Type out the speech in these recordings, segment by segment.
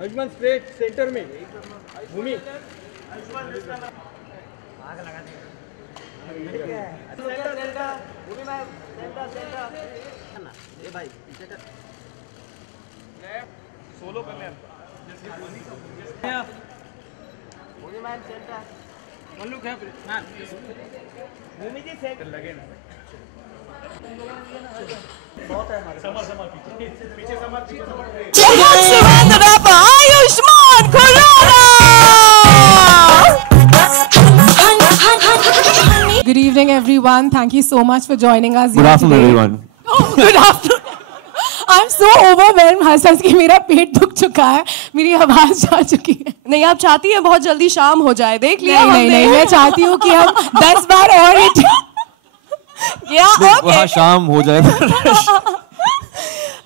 Ayushman straight centre में भूमि ये भाई सोलो कर ले भूमि मैम सेंटर मल्लू क्या मैम भूमि जी सेंटर लगे ना बहुत है हमारे समर पीछे Samar Ayushmann Khurrana. Good evening, everyone. Thank you so much for joining us. Good afternoon, everyone. Oh, good afternoon. I'm so overwhelmed. हंस के मेरा पेट दुख चुका है, मेरी आवाज जा चुकी है। नहीं, आप चाहती हैं बहुत जल्दी शाम हो जाए? देख लिया हमने। नहीं, मैं चाहती हूँ कि हम 10 बार और वहाँ शाम हो जाए।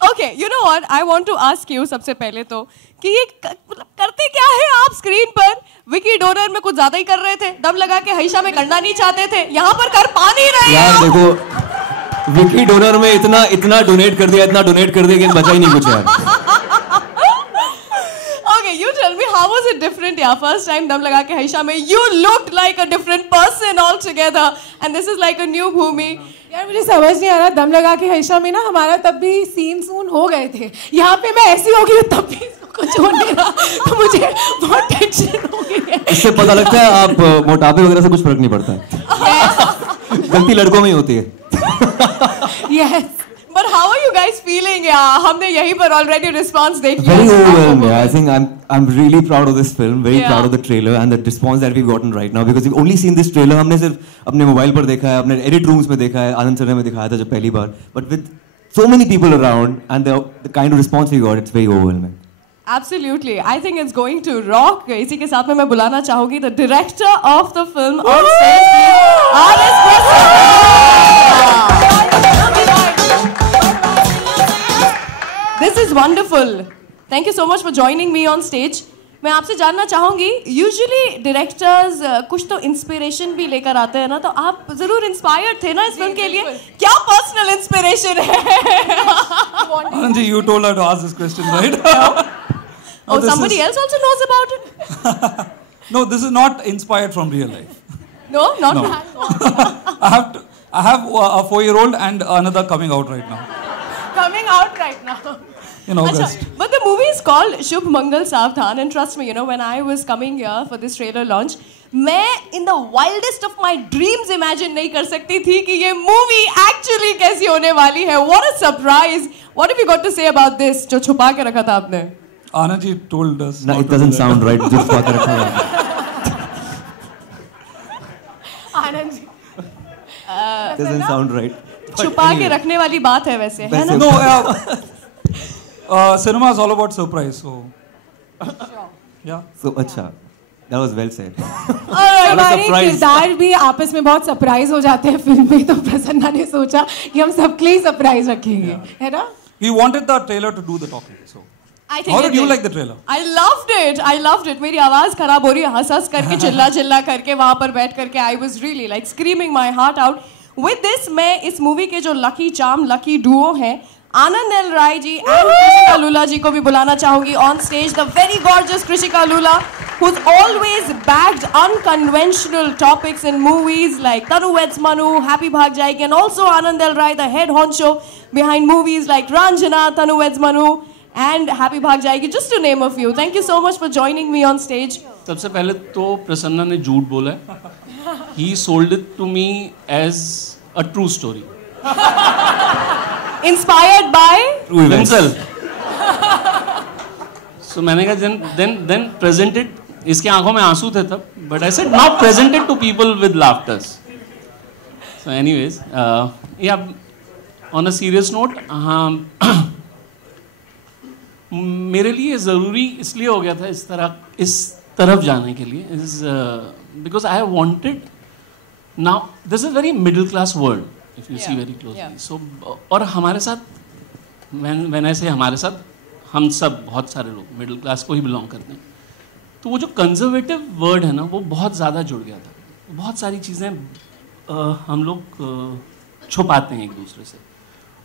Okay, you know what? I want to ask you सबसे पहले तो कि ये करते क्या है आप स्क्रीन पर? विकी डोनर में कुछ ज्यादा ही कर रहे थे, दम लगा के हईशा में करना नहीं चाहते थे, यहाँ पर कर पा नहीं रहे यार देखो, विकी डोनर में इतना डोनेट कर दिया कि बचा ही नहीं कुछ यार। Okay, you tell me how was it different? Yeah, first time दम लगा के हईशा में you looked like a different person altogether, and this is like a new Bhumi. यार मुझे समझ नहीं आ रहा, दम लगा के हईशा में ना हमारा तब भी सीन हो गए थे, यहाँ पे मैं ऐसी हो गई तब भी कुछ हो नहीं रहा, तो मुझे बहुत टेंशन हो गई है। इससे पता लगता है आप मोटापे वगैरह से कुछ फर्क नहीं पड़ता है। गलती लड़कों में ही होती है। Yes. But how are you guys feeling? Yeah, हमने यहीं पर already response देख लिया। Very overwhelmed. Yeah, I think I'm really proud of this film. Very proud of the trailer and the response that we've gotten right now because we've only seen this trailer. हमने सिर्फ अपने mobile पर देखा है, अपने edit rooms में देखा है, आनंद सर में दिखाया था जब पहली बार. But with so many people around and the kind of response we got, it's very overwhelming. Absolutely. I think it's going to rock. इसी के साथ में मैं बुलाना चाहूँगी the director of the film on stage, R.S. Prasanna. This is wonderful. Thank you so much for joining me on stage. मैं आपसे जानना चाहूँगी, usually directors कुछ तो inspiration भी लेकर आते हैं ना, तो आप जरूर inspired थे ना इस फिल्म के लिए? क्या personal inspiration है? Anand, you told her to ask this question, right? Oh, somebody else also knows about it? No, this is not inspired from real life. No, not no. I have a 4-year-old and another coming out right now. Coming out right now. In August. Achha, but the movie is called Shubh Mangal Savdhan, and trust me, you know, when I was coming here for this trailer launch, मैं in the wildest of my dreams imagine नहीं कर सकती थी कि ये movie actually कैसी होने वाली है. What a surprise! What have you got to say about this? जो छुपा के रखा था आपने? Anand ji told us. No, it doesn't sound right. जो छुपा के रखा है. Anand ji. It doesn't sound right. छुपा के रखने वाली बात है वैसे, है ना? No, cinema is all about surprise, so yeah. So अच्छा, that was well said. हमारे किरदार भी आपस में बहुत सरप्राइज हो जाते हैं फिल्म में, तो प्रसन्ना ने सोचा कि हम सबके लिए सरप्राइज रखेंगे, है ना? We wanted the trailer to do the talking, so. How did you like the trailer? I loved it. मेरी आवाज खराब हो रही है, हंस करके चिल्ला करके वहाँ पर बैठ करके I was really like screaming my heart out. With this, मैं इस मूवी के जो लकी चार्म, लकी डुओ हैं, आनंद एल राय जी and कृषिका लूला जी को भी बुलाना चाहूंगी on stage. The very gorgeous कृषिका Lula, who's always bagged unconventional topics in movies like Tanu Weds Manu, Happy Bhag Jayegi, and also Anand L. Rai, the head honcho behind movies like Ranjana, Tanu Weds Manu, and Happy Bhag Jayegi, just to name a few. Thank you so much for joining me on stage. सबसे पहले तो प्रसन्ना ने झूठ बोला है. He sold it to me as a true story. Inspired by himself. So मैंने कहा then present it. इसके आंखों में आंसू थे तब, but I said now present it to people with laughters. So anyways, yeah, on a serious note, मेरे लिए ज़रूरी इसलिए हो गया था इस तरफ जाने के लिए is because I wanted now this is very middle class world if you see very closely so और हमारे साथ when I say हमारे साथ हम सब बहुत सारे लोग मिडिल क्लास को ही बिलोंग करते हैं तो वो जो कंजर्वेटिव वर्ड है ना वो बहुत ज़्यादा जुड़ गया था बहुत सारी चीज़ें हम लोग छुपाते हैं एक दूसरे से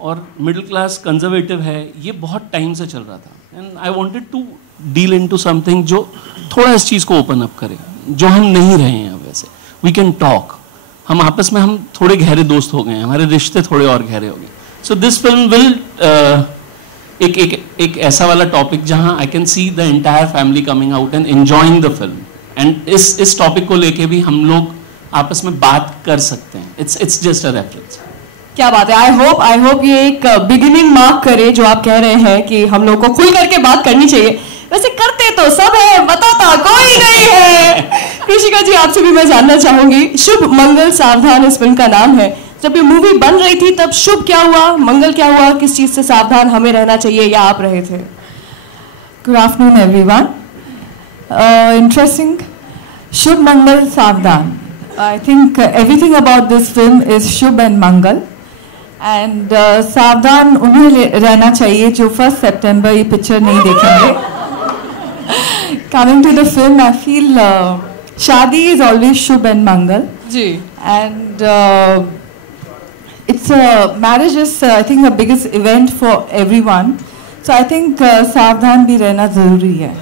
और मिडिल क्लास कंजर्वेटिव है ये बहुत टाइम से चल रहा था and I wanted to deal into something जो थोड़ा इस चीज़ को ओपन अप करे जो हम नहीं रहे हैं वैसे वी कैन टॉक हम आपस में हम थोड़े गहरे दोस्त हो गए हैं हमारे रिश्ते थोड़े और गहरे हो गए सो दिस फिल्म विल एक ऐसा वाला टॉपिक जहां I can see the entire family coming out and enjoying the film and इस टॉपिक को लेके भी हम लोग आपस में बात कर सकते हैं इट्स जस्ट अ रेफरेंस क्या बात है आई होप ये एक बिगिनिंग मार्क करे जो आप कह रहे हैं कि हम लोग को खुल करके बात करनी चाहिए वैसे करते तो सब है बताता कोई नहीं है कृषिका जी आपसे भी मैं जानना चाहूंगी शुभ मंगल सावधान इस फिल्म का नाम है जब ये मूवी बन रही थी तब शुभ क्या हुआ मंगल क्या हुआ किस चीज से सावधान हमें रहना चाहिए या आप रहे थे Good afternoon, everyone. Interesting. Shubh Mangal Savdhan. I think everything about this film is Shubh and Mangal. And Savdhan उन्हें रहना चाहिए जो 1 September ये पिक्चर नहीं देखेंगे. Coming to the film, I feel शादी is always Shubh and Mangal. Ji. And it's marriage is I think the biggest event for everyone. So I think सावधान भी रहना जरूरी है.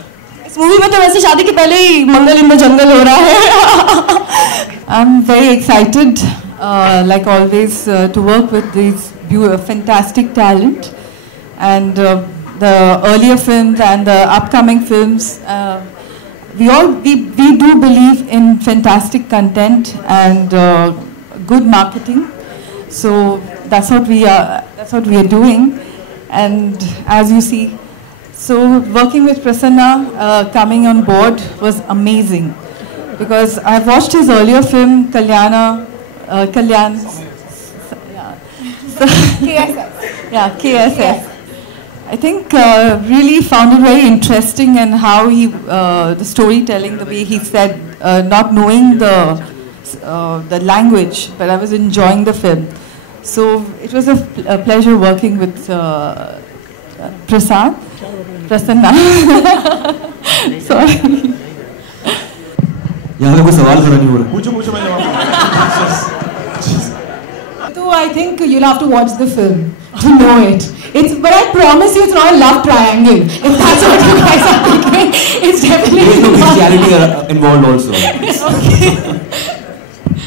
इस मूवी में तो वैसे शादी के पहले ही मंगल इन द जंगल हो रहा है. I'm very excited, like always, to work with these fantastic talent, and the earlier films and the upcoming films. We do believe in fantastic content and good marketing. So that's what we are doing. And as you see, so working with Prasanna coming on board was amazing because I've watched his earlier film Kalyan. KSS. I think really found it very interesting and how he the storytelling, the way he said, not knowing the language, but I was enjoying the film. So it was a pleasure working with Prasanna. Sorry. यहाँ पे कोई सवाल खड़ा नहीं हो रहा. पूछो मैं जवाब. So I think you'll have to watch the film to know it. But I promise you, it's not a love triangle. If that's what you guys are thinking, it's definitely There is no not. bestiality involved also. I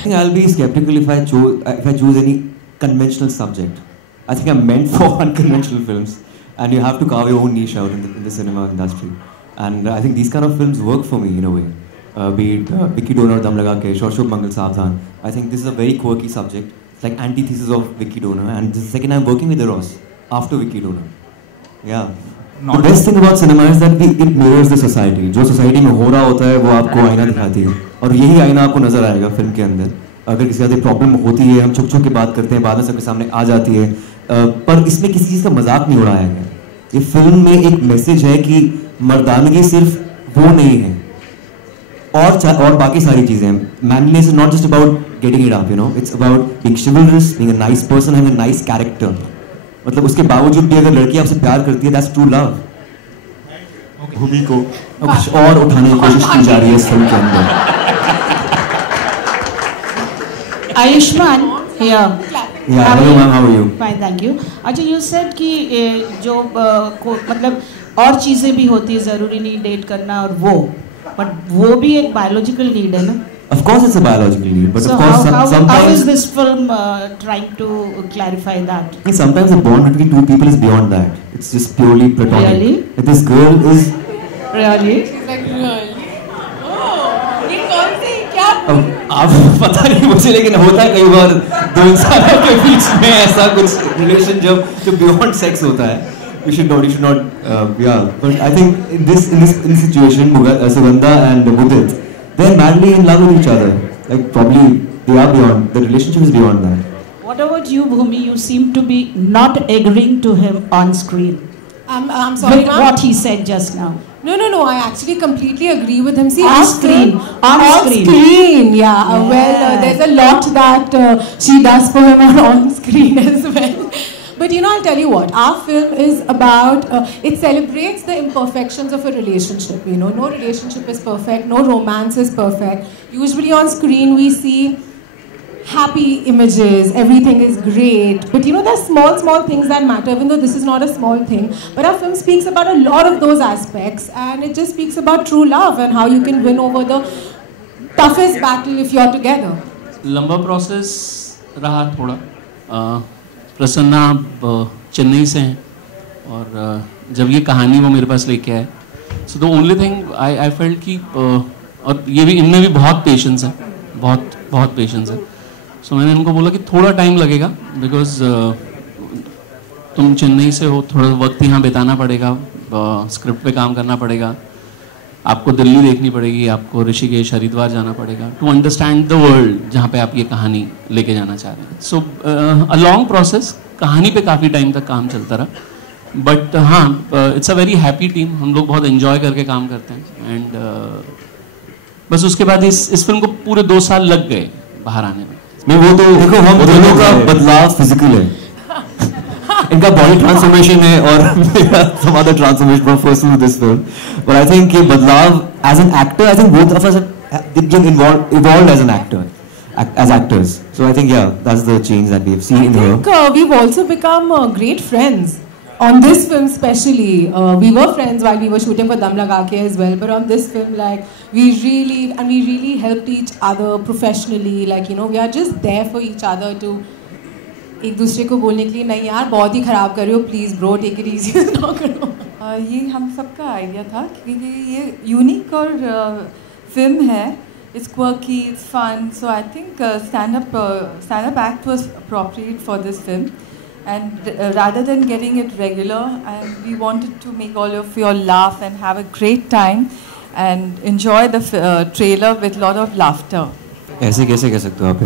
think I'll be skeptical if I choose any conventional subject. I think I'm meant for unconventional films, and you have to carve your own niche out in the cinema industry. And I think these kind of films work for me in a way. Be it Vicky Donor, Dam Laga Ke, Shubh Mangal Savdhan. I think this is a very quirky subject. It's like antithesis of Vicky Donor, and this is the second time working with Eros after Vicky Donor. Yeah. The best thing about cinema is that it mirrors the society. जो society में हो रहा होता है वो आपको आईना दिखाती है और यही आईना आपको नजर आएगा फिल्म के अंदर. अगर किसी का प्रॉब्लम होती है हम छुप के बात करते हैं बाद में सबके सामने आ जाती है पर इसमें किसी चीज़ का मजाक नहीं उड़ाया गया. ये फिल्म में एक मैसेज है कि मर्दानगी सिर्फ वो नहीं है और बाकी सारी चीजें. Manliness is not just about getting it up, you know, it's about being chivalrous, being a nice person, having a nice character. मतलब उसके बावजूद भी अगर लड़की आपसे प्यार करती है दैट्स ट्रू लव. भूमि को कुछ और उठाने की कोशिश की जा रही है इस फिल्म के अंदर. Ayushman, here. Yeah, hello ma'am, how are you? Fine, thank you. अच्छा, you said कि जो मतलब और चीज़ें भी होती है, ज़रूरी नहीं डेट करना और वो, but वो भी एक biological need है ना? Of course it's a biological need, but so of course sometimes how is this film trying to clarify that? Sometimes the bond between two people is beyond that. It's just purely platonic. Really? Like this girl is. Really? अब आप पता नहीं मुझे लेकिन होता है कई बार दो इंसानों के बीच में ऐसा कुछ रिलेशन जो बियॉन्ड सेक्स होता है. You should not yeah, but I think in this situation Sugandha and Mudit, they're madly in love with each other. Like probably they are beyond, the relationship is beyond that. What about you, Bhumi? You seem to be not agreeing to him on screen. I'm sorry, with ma'am. what he said just now? No. I actually completely agree with him. See, On our screen. film- On screen. Yeah. Yeah. Well, there's a lot that she does for him on screen as well. But you know, I'll tell you what. Our film is about. It celebrates the imperfections of a relationship. You know, no relationship is perfect. No romance is perfect. Usually on screen we see happy images, everything is great, but you know, there's small things that matter, even though this is not a small thing. But our film speaks about a lot of those aspects, and it just speaks about true love and how you can win over the toughest battle if you're together. लंबा process रहा थोड़ा। प्रसन्ना चेन्नई से हैं और जब ये कहानी वो मेरे पास लेके आए, so the only thing I felt कि और ये भी इनमें भी बहुत पेशेंस है, बहुत पेशेंस है। सो मैंने इनको बोला कि थोड़ा टाइम लगेगा, बिकॉज तुम चेन्नई से हो, थोड़ा वक्त यहाँ बिताना पड़ेगा, स्क्रिप्ट पे काम करना पड़ेगा, आपको दिल्ली देखनी पड़ेगी, आपको ऋषिकेश हरिद्वार जाना पड़ेगा टू अंडरस्टैंड द वर्ल्ड जहाँ पे आप ये कहानी लेके जाना चाह रहे हैं। सो अ लॉन्ग प्रोसेस, कहानी पे काफ़ी टाइम तक काम चलता रहा, बट हाँ, it's a very happy team, हम लोग बहुत एंजॉय करके काम करते हैं। एंड बस उसके बाद इस फिल्म को पूरे 2 साल लग गए बाहर आने में। नहीं, वो तो देखो, हम दोनों का बदलाव फिजिकल है, इनका बॉडी ट्रांसफॉर्मेशन है और मेरा some other transformation from first to this film, but I think ये बदलाव as an actor, I think both of us have evolved as an actor, as actors. So I think that's the change that we have seen in her. I think we've also become great friends. On this film especially, we were friends while we were shooting for Dum Laga Ke as well, but on this film, like, we really helped each other professionally, like, you know, we are just there for each other to एक दूसरे को बोलने के लिए, नहीं यार बहुत ही ख़राब कर रहे हो, please bro take it easy ना करो। ये हम सबका आइडिया था क्योंकि ये यूनिक और फिल्म है, it's quirky, it's fun, so I think stand up act was appropriate for this film. And rather than getting it regular, we wanted to make all of you all laugh and have a great time and enjoy the trailer with a lot of laughter. ऐसे कैसे कह सकते हो आप?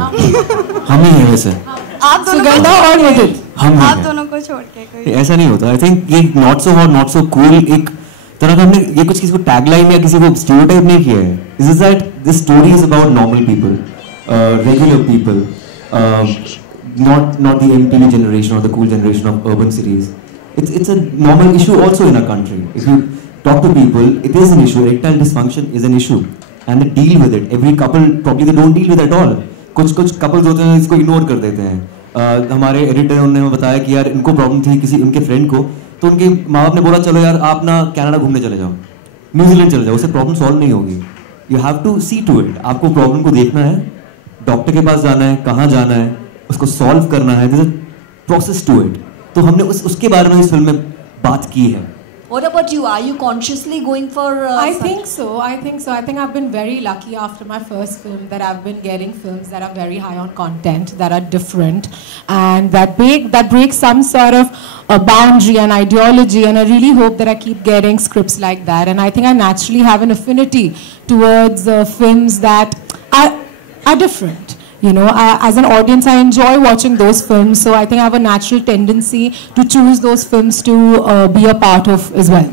हम ही हैं वैसे, आप दोनों सुगंधा और विदित, हम ही आप हैं। दोनों को छोड़ के कोई ऐसा नहीं होता। आई थिंक ये not so hot not so cool एक तरह का हमने ये कुछ किसी को टैगलाइन या किसी को स्टीरियोटाइप नहीं किया है। This is that this story is about normal people, regular people, not the MTV generation or the cool generation of urban cities. It's a normal issue also in our country. If you talk to people, it is an issue. Erectile dysfunction is an issue, and they deal with it. Every couple probably they don't deal with it at all. कुछ couples होते हैं इसको ignore कर देते हैं। हमारे editor ने उन्हें बताया कि यार इनको प्रॉब्लम थी किसी उनके फ्रेंड को, तो उनके माँ बाप ने बोला चलो यार आप ना कनाडा घूमने चले जाओ, न्यूजीलैंड चले जाओ, उससे प्रॉब्लम सॉल्व नहीं होगी। You have to see to it, आपको प्रॉब्लम को देखना है, डॉक्टर के पास जाना है, कहाँ जाना है, उसको सॉल्व करना है, there's a process to it. तो हमने उसके बारे में इस फिल्म में बात की है। What about you? Are you consciously going for? I think so. I think I've been very lucky after my first film that I've been getting films that are very high on content, that are different, and that break some sort of a boundary and ideology. And I really hope that I keep getting scripts like that. And I think I naturally have an affinity towards films that are different. You know, as an audience, I enjoy watching those films. So I think I have a natural tendency to choose those films to be a part of as well.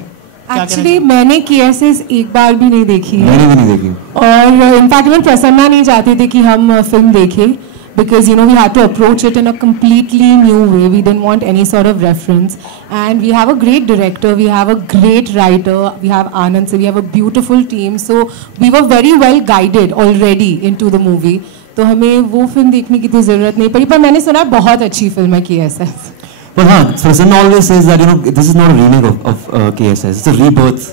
Actually, मैंने KSS एक बार भी नहीं देखी है। मैंने भी नहीं देखी। और इनफैक्ट मैं प्रसन्ना नहीं चाहते थे कि हम फिल्म देखें, because you know we had to approach it in a completely new way. We didn't want any sort of reference, and we have a great director, we have a great writer, we have Anand, so we have a beautiful team. So we were very well guided already into the movie. तो हमें वो film देखने की तो जरूरत नहीं पड़ी, पर मैंने सुना बहुत अच्छी फिल्म है KSS. But हाँ, Prasanna always says that, you know, this is not a remake of KSS. It's a rebirth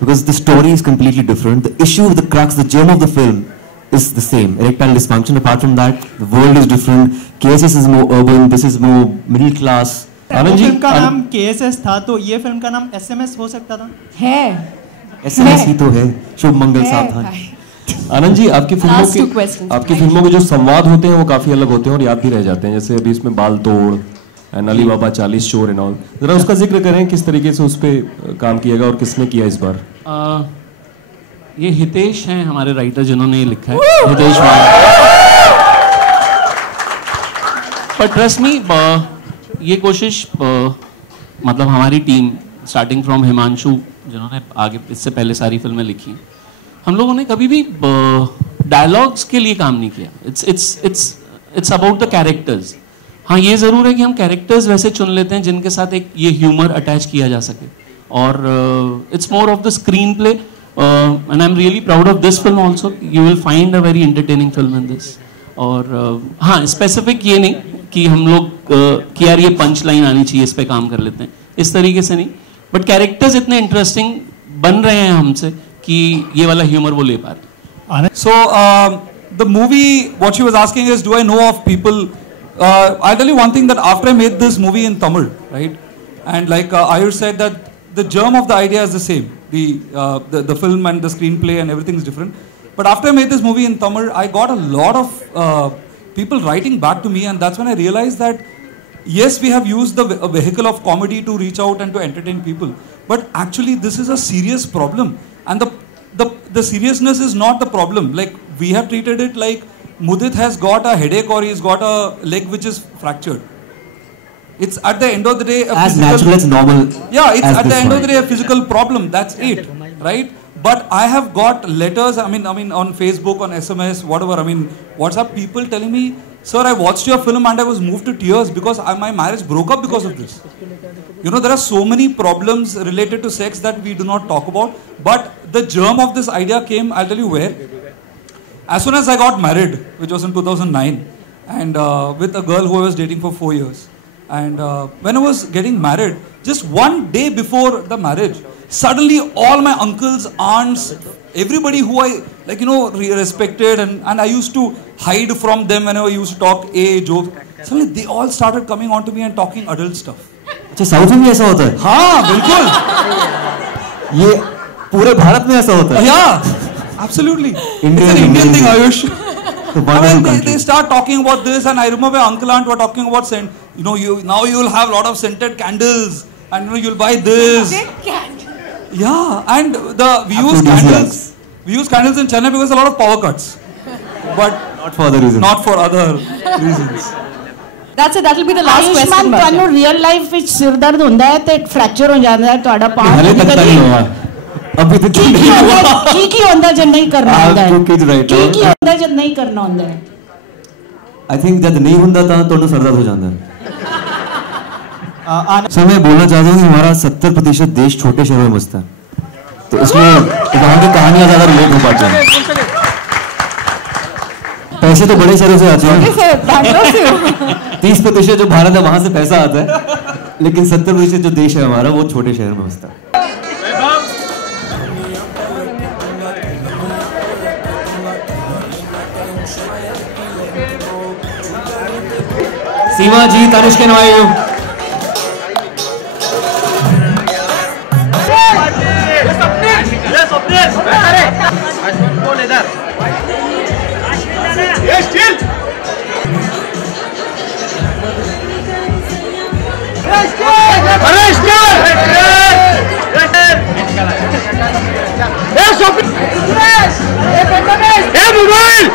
because the story is completely different. The issue, the crux, the germ of the film is the same. Erectile dysfunction. Apart from that, the world is different. KSS is more urban. This is more middle class. Anand ji, film का नाम KSS था, तो ये film का नाम SMS हो सकता था? है। SMS ही तो है। शुभ मंगल सावधान। आनंद जी, आपकी फिल्मों के जो संवाद होते हैं वो काफी अलग होते हैं और याद भी रह जाते हैं, जैसे अभी इसमें बाल तोड़, अली बाबा 40 चोर एंड ऑल, जरा उसका जिक्र करें, किस तरीके से उस पर काम किएगा और किसने किया इस बार? ये हितेश हैं हमारे राइटर जिन्होंने ये लिखा है, हितेश पर ट्रस्ट मी, ये कोशिश मतलब हमारी टीम स्टार्टिंग फ्रॉम हिमांशु जिन्होंने आगे इससे पहले सारी फिल्में लिखी, हम लोगों ने कभी भी डायलॉग्स के लिए काम नहीं किया. It's about the characters. हाँ, ये ज़रूर है कि हम कैरेक्टर्स वैसे चुन लेते हैं जिनके साथ एक ये ह्यूमर अटैच किया जा सके. और it's more of the screen play and I am really proud of this film also. You will find a very entertaining film in this. और हाँ, स्पेसिफिक ये नहीं कि हम लोग कि यार ये पंच लाइन आनी चाहिए, इस पे काम कर लेते हैं, इस तरीके से नहीं. बट कैरेक्टर्स इतने इंटरेस्टिंग बन रहे हैं हमसे कि ये वाला ह्यूमर वो ले पा रहे. So the movie, what she was asking is, do I know of people? I'll tell you one thing, that after I made this movie in Tamil, right, and like Ayush said, that the germ of the idea is the same. The film and the screenplay and everything is different. But after I made this movie in Tamil, I got a lot of people writing back to me, and that's when I realized that yes, we have used the vehicle of comedy to reach out and to entertain people, but actually this is a serious problem, and the seriousness is not the problem. Like, we have treated it like Mudit has got a headache or he's got a leg which is fractured. It's at the end of the day a as physical, natural as normal. Yeah, it's at the end of the one. day a physical problem. That's it, right? But I have got letters. I mean, on Facebook, on SMS, whatever. I mean, WhatsApp, people telling me, "Sir, I watched your film and I was moved to tears because my marriage broke up because of this." You know, there are so many problems related to sex that we do not talk about. But the germ of this idea came, I'll tell you where. As soon as I got married, which was in 2009, and with a girl who I was dating for 4 years. And when I was getting married, just one day before the marriage, suddenly all my uncles, aunts, everybody who I respected and I used to hide from them whenever I used to talk jokes, suddenly they all started coming on to me and talking adult stuff. अच्छा, south में भी ऐसा होता है? हाँ, बिल्कुल. ये पूरे भारत में ऐसा होता है? Yeah, absolutely. It's an Indian thing, Ayush. They start talking about this, and I remember my uncle and aunt were talking about now you will have a lot of scented candles, and you'll buy this. Yeah, and we use candles. We use candles in Chennai because a lot of power cuts, but not for other reasons. Not for other reasons. That's it. That'll be the last question. Ayushman, ਤੁਹਾਨੂੰ real life ਵਿੱਚ ਸਿਰ ਦਰਦ ਹੁੰਦਾ ਹੈ ਤੇ fracture ਹੋ ਜਾਂਦਾ ਹੈ ਤੁਹਾਡਾ ਪਾਉ. हाले तक नहीं हुआ. अभी तक नहीं हुआ. ਕੀ ਹੁੰਦਾ ਜੇ ਨਹੀਂ ਕਰਨਾ ਹੁੰਦਾ ਹੈ? ਕੀ ਹੁੰਦਾ ਜੇ ਨਹੀਂ ਕਰਨਾ ਹੁੰਦਾ ਹੈ? I think जब नहीं ਹੁੰਦਾ ਤਾਂ ਤੁਹਾਨੂੰ ਸਿਰ ਦਰਦ ਹੋ ਜਾਂਦਾ है. सर, मैं बोलना चाहता हूँ कि हमारा 70% देश छोटे शहरों में बसता है, तो इसलिए वहाँ की कहानियाँ ज़्यादा रिलेट हो पाती हैं. पैसे तो बड़े शहरों से आते हैं. 30% जो भारत है वहाँ से पैसा आता है, लेकिन 70% जो देश है हमारा वो छोटे शहर में बसता है. सीमा जी, तनिष्क नवायु. मोबाइल